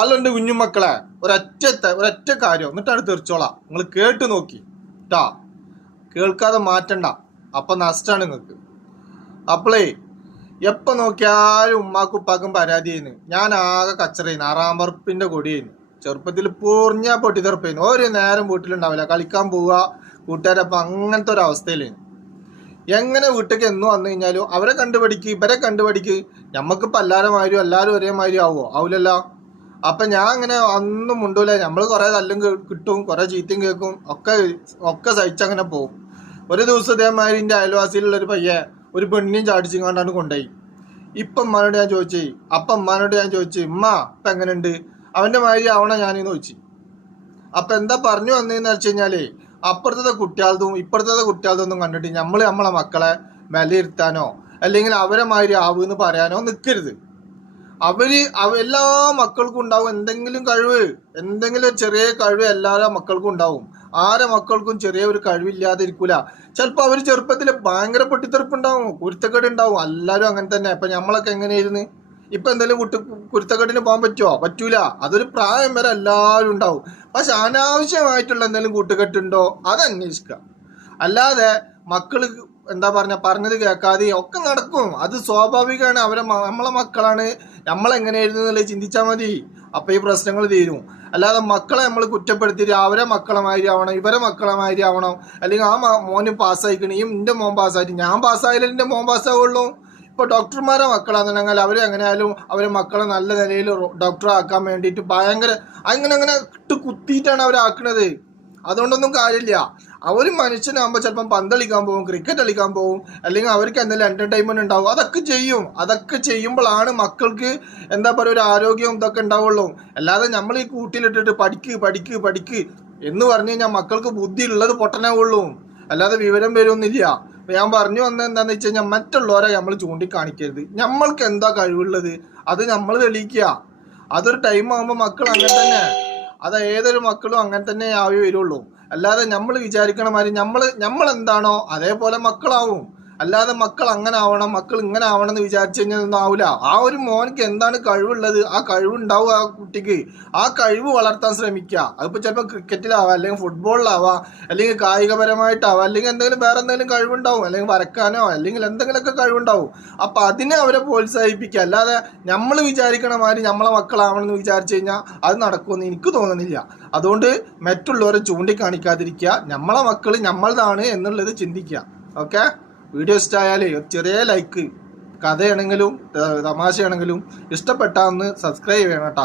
അല്ല എൻ്റെ കുഞ്ഞുമക്കളെ ഒരൊറ്റ കാര്യം എന്നിട്ടാണ് തീർച്ചോളാം. നിങ്ങൾ കേട്ട് നോക്കി ട്ടാ, കേൾക്കാതെ മാറ്റണ്ട. അപ്പൊ നഷ്ടാണ് നിങ്ങൾക്ക്. അപ്പളേ എപ്പോൾ നോക്കിയാലും ഉമ്മാക്കും ഉപ്പാക്കും പരാതി ചെയ്യുന്നു. ഞാൻ ആകെ കച്ചറയുന്നു, ആറാമ്പറപ്പിൻ്റെ കൊടിയായിരുന്നു. ചെറുപ്പത്തിൽ പൂർണ്ണ പൊട്ടിത്തെറുപ്പായിരുന്നു. ഒരു നേരം വീട്ടിലുണ്ടാവില്ല, കളിക്കാൻ പോവുക കൂട്ടുകാരപ്പം, അങ്ങനത്തെ ഒരു അവസ്ഥയിലായിരുന്നു. എങ്ങനെ വീട്ടിലേക്ക് എന്ന് വന്നു കഴിഞ്ഞാലും അവരെ കണ്ടുപഠിക്ക്, ഇവരെ കണ്ടുപഠിക്ക്. ഞമ്മക്കിപ്പോൾ എല്ലാവരും ഒരേമാതിരി ആവുമോ? ആവില്ലല്ലോ. അപ്പം ഞാൻ അങ്ങനെ ഒന്നും മുണ്ടൂല. നമ്മൾ കുറേ തല്ലും കിട്ടും, കുറേ ചീത്തയും കേൾക്കും, ഒക്കെ സഹിച്ചങ്ങനെ പോകും. ഒരു ദിവസം ഇതേമാതിരി എൻ്റെ അയൽവാസിയിലുള്ളൊരു പയ്യെ ഒരു പെണ്ണിനെയും ചാടിച്ചിങ്ങാണ്ടാണ് കൊണ്ടുപോയി. ഉമ്മാനോട് ഞാൻ ചോദിച്ചു ഉമ്മ ഇപ്പം എങ്ങനെയുണ്ട്, അവൻ്റെ മാതിരി ആവണം ഞാനെന്ന് ചോദിച്ചു. അപ്പം എന്താ പറഞ്ഞു വന്നതെന്ന് വെച്ച് കഴിഞ്ഞാൽ, അപ്പുറത്തെ കുട്ടികളതൊന്നും കണ്ടിട്ട് നമ്മളെ മക്കളെ വിലയിരുത്താനോ അല്ലെങ്കിൽ അവരെ മാതിരി ആവുമെന്ന് പറയാനോ നിൽക്കരുത്. എല്ലാ മക്കൾക്കും ഉണ്ടാവും എന്തെങ്കിലും കഴിവ്, എന്തെങ്കിലും ചെറിയ കഴിവ് എല്ലാവരും മക്കൾക്കും ഉണ്ടാവും. ആരെ മക്കൾക്കും ചെറിയ ഒരു കഴിവില്ലാതിരിക്കൂല. ചിലപ്പോൾ അവർ ചെറുപ്പത്തിൽ ഭയങ്കര പൊട്ടിത്തെറുപ്പുണ്ടാവും, കുരുത്തക്കേട് ഉണ്ടാവും. എല്ലാവരും അങ്ങനെ തന്നെ. ഇപ്പം നമ്മളൊക്കെ എങ്ങനെയായിരുന്നു? ഇപ്പം എന്തെങ്കിലും കുരുത്തക്കേടിന് പോകാൻ പറ്റുമോ? പറ്റൂല. അതൊരു പ്രായം വരെ എല്ലാവരും ഉണ്ടാവും. പക്ഷെ അനാവശ്യമായിട്ടുള്ള എന്തെങ്കിലും കൂട്ടുകെട്ടുണ്ടോ അത് അന്വേഷിക്കുക. അല്ലാതെ മക്കള് പറഞ്ഞത് കേൾക്കാതെ ഒക്കെ നടക്കും. അത് സ്വാഭാവികമാണ്. നമ്മളെ മക്കളാണ്, നമ്മളെങ്ങനെയായിരുന്നു എന്നുള്ളത് ചിന്തിച്ചാൽ മതി. അപ്പൊ ഈ പ്രശ്നങ്ങൾ തീരും. അല്ലാതെ മക്കളെ നമ്മൾ കുറ്റപ്പെടുത്തിയിട്ട് അവരെ മക്കളെ മാതിരി ആവണം, ഇവരെ മക്കളെ മാതിരി ആവണം, അല്ലെങ്കിൽ ആ മോന് പാസ്സായിക്കണേ എൻ്റെ മോൻ പാസ്സായിട്ട് ഞാൻ പാസ്സായാലും എൻ്റെ മോൻ പാസ്സാവുള്ളൂ. ഇപ്പൊ ഡോക്ടർമാരെ മക്കളാണെന്നുണ്ടെങ്കിൽ അവർ എങ്ങനെയായാലും അവരെ മക്കളെ നല്ല നിലയിൽ ഡോക്ടറാക്കാൻ വേണ്ടിയിട്ട് അങ്ങനെ ഇട്ട് കുത്തിയിട്ടാണ് അവരാക്കുന്നത്. അതുകൊണ്ടൊന്നും കാര്യമില്ല. അവർ മനുഷ്യനാകുമ്പോൾ ചിലപ്പം പന്ത് കളിക്കാൻ പോകും, ക്രിക്കറ്റ് കളിക്കാൻ പോകും, അല്ലെങ്കിൽ അവർക്ക് എന്തെങ്കിലും എന്റർടൈൻമെന്റ് ഉണ്ടാവും. അതൊക്കെ ചെയ്യുമ്പോഴാണ് മക്കൾക്ക് ഒരു ആരോഗ്യം ഇതൊക്കെ ഉണ്ടാവുള്ളൂ. അല്ലാതെ നമ്മൾ ഈ കൂട്ടിലിട്ടിട്ട് പഠിക്ക് എന്ന് പറഞ്ഞു കഴിഞ്ഞാൽ മക്കൾക്ക് ബുദ്ധി ഉള്ളത് പൊട്ടനാവുള്ളൂ, അല്ലാതെ വിവരം വരുമൊന്നുമില്ല. അപ്പൊ ഞാൻ പറഞ്ഞു വന്നത് എന്താന്ന് വെച്ച് കഴിഞ്ഞാൽ, മറ്റുള്ളവരെ നമ്മൾ ചൂണ്ടിക്കാണിക്കരുത്. നമ്മൾക്ക് എന്താ കഴിവുള്ളത് അത് നമ്മൾ തെളിയിക്കുക. അതൊരു ടൈം ആകുമ്പോൾ മക്കൾ അങ്ങനെ തന്നെ, അത് ഏതൊരു മക്കളും അങ്ങനെ തന്നെ ആവേ വരുള്ളൂ. അല്ലാതെ നമ്മൾ വിചാരിക്കണ മാതിരി നമ്മൾ എന്താണോ അതേപോലെ മക്കളാവും. അല്ലാതെ മക്കൾ അങ്ങനെ ആവണം, മക്കൾ ഇങ്ങനെ ആവണം എന്ന് വിചാരിച്ചു കഴിഞ്ഞാൽ ഒന്നും ആവില്ല. ആ ഒരു മോനിക്ക് എന്താണ് കഴിവുള്ളത്, ആ കഴിവുണ്ടാവും ആ കുട്ടിക്ക്. ആ കഴിവ് വളർത്താൻ ശ്രമിക്കുക. അതിപ്പോൾ ചിലപ്പോൾ ക്രിക്കറ്റിലാവാം, അല്ലെങ്കിൽ ഫുട്ബോളിലാവാം, അല്ലെങ്കിൽ കായികപരമായിട്ടാവാം, അല്ലെങ്കിൽ വേറെ എന്തെങ്കിലും കഴിവുണ്ടാവും, അല്ലെങ്കിൽ വരക്കാനോ അല്ലെങ്കിൽ എന്തെങ്കിലുമൊക്കെ കഴിവുണ്ടാവും. അപ്പം അതിനെ അവരെ പ്രോത്സാഹിപ്പിക്കുക. അല്ലാതെ നമ്മൾ വിചാരിക്കണ മാതിരി നമ്മളെ മക്കളാവണമെന്ന് വിചാരിച്ചു കഴിഞ്ഞാൽ അത് നടക്കുമെന്ന് എനിക്ക് തോന്നുന്നില്ല. അതുകൊണ്ട് മറ്റുള്ളവരെ ചൂണ്ടിക്കാണിക്കാതിരിക്കുക. നമ്മളെ മക്കൾ നമ്മളതാണ് എന്നുള്ളത് ചിന്തിക്കുക. ഓക്കെ, വീഡിയോ ഇഷ്ടമായാലേ ചെറിയ ലൈക്ക്, കഥയാണെങ്കിലും തമാശയാണെങ്കിലും ഇഷ്ടപ്പെട്ടാന്ന് സബ്സ്ക്രൈബ് ചെയ്യണം കേട്ടോ.